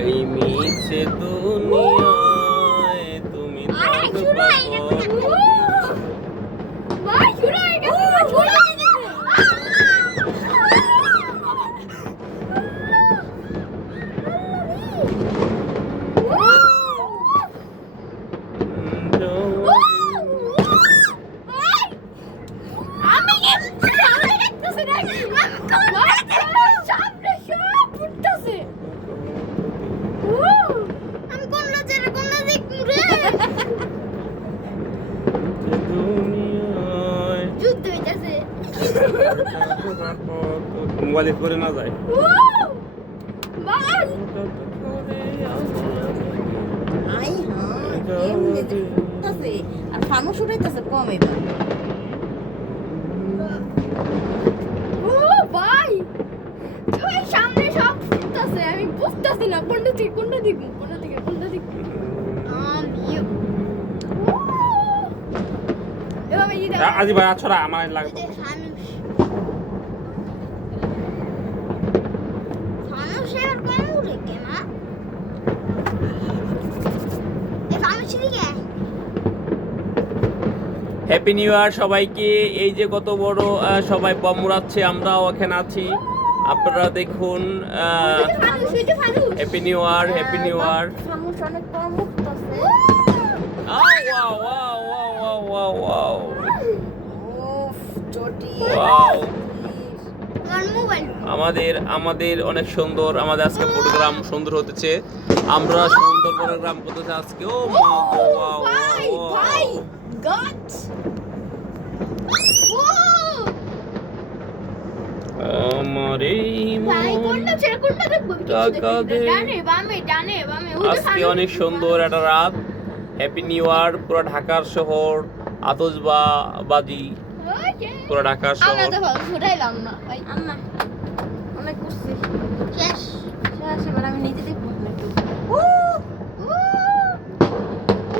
এই মিছে দুনিয়ায় তুমি আরে, থাকবা মোবাইলে করে না যায়। বাস আই এমনি দেখতেছে আর ফানুস উঠাইতেছে কম এবার ও ভাই তুই সামনে সব ফুটতেছে আমি বুঝতেছি না কোনটা থেকে কোনটা দিক কোনটা থেকে কোনটা দিক আজি ভাই আছড়া আমার লাগবে যে ফানুস ফানুস এবার কম উড়ে কেন এই ফানুস দিকে হ্যাপি নিউ ইয়ার সবাইকে। এই যে কত বড় সবাই বম উড়াচ্ছে আমরাও এখানে আছি। আপনারা দেখুন happy new year happy new year ফানুস অনেক কম উঠতেছে উফ আমাদের আমাদের অনেক সুন্দর আমাদের আজকে প্রোগ্রাম সুন্দর হতেছে। আমরা সুন্দর প্রোগ্রাম করতেছি আজকে ও মা ওয়াও ভাই ভাই গট ও। আমার এই ভাই কোনটা ছেড়ে কোনটা দেখব? আমি কিছু টাকা দেখি দে। না। ডানে বামে ডানে বামে ওই যে আজকে অনেক সুন্দর একটা রাত। হ্যাপি নিউ ইয়ার পুরো ঢাকার শহর আতসবাজি ওই যে। পুরো ঢাকার আমরা শহর তো ভালো ফুটাইলাম না ভাই। অনেক করছি শেষ শেষ এবার আমি নিজে দেখব না একটু।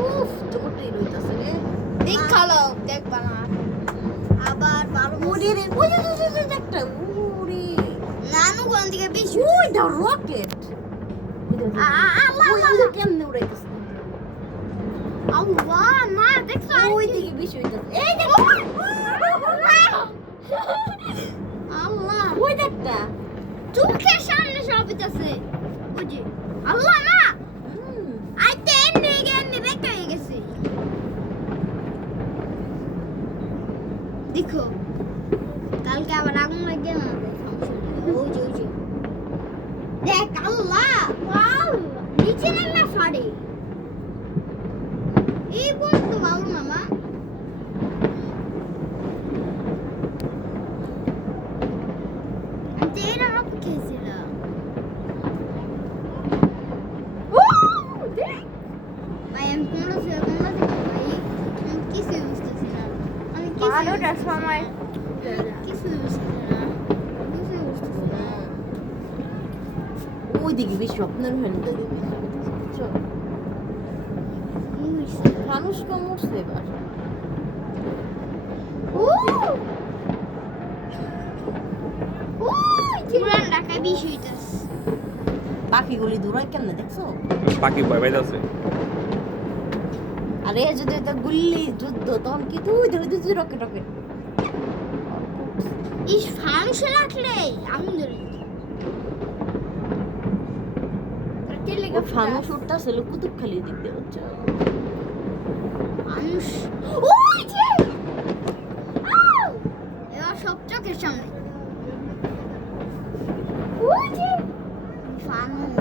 উফ চটি রইতাছে রে। দেখ খালো দেখবা না। আবার বারো উড়ি রে ওই একটা উড়ি। নানু কোন দিকে বেশি ওই দা রকেট কেমনে উড়াইতেছে? আল্লাহ মা দেখছ ওই দিকে বেশি হইতাছে। এই দেখ আল্লাহ। ওই দেখটা হইতাছে যে আল্লাহ হুম আইতে এমনি এমনি বেকা হয়ে গেছে দেখো কালকে আবার আগুন লাগে না ওই যে ওই যে দেখ আল্লাহ আল্লাহ নিচে নেমে ফাড়ে এই বলতো বাবু মামা তেরা অপেক্ষা ছিল ও দেখ ভাই আমি কোনটা ছিল কোনটা দেখব ভাই আমি কিছুই বুঝতেছি না বারোটার সময় না না ওই দিকে বেশি বেশি হইতাছে, বুঝছ? মানুষ কম উঠছে এবার পাখিগুলি দূরায় কেমনে দেখছ পাখি ভয় পাইতেছে আরে যদি তো গুল্লি যুদ্ধ তখন কি তুই ধরে তুই রকেট রকেট? ইস ফাংশন রাখলে আমি ধরে ফানুস উঠতেছে কুতুব খালি দেখতে পাচ্ছ বুঝছ মানুষ ও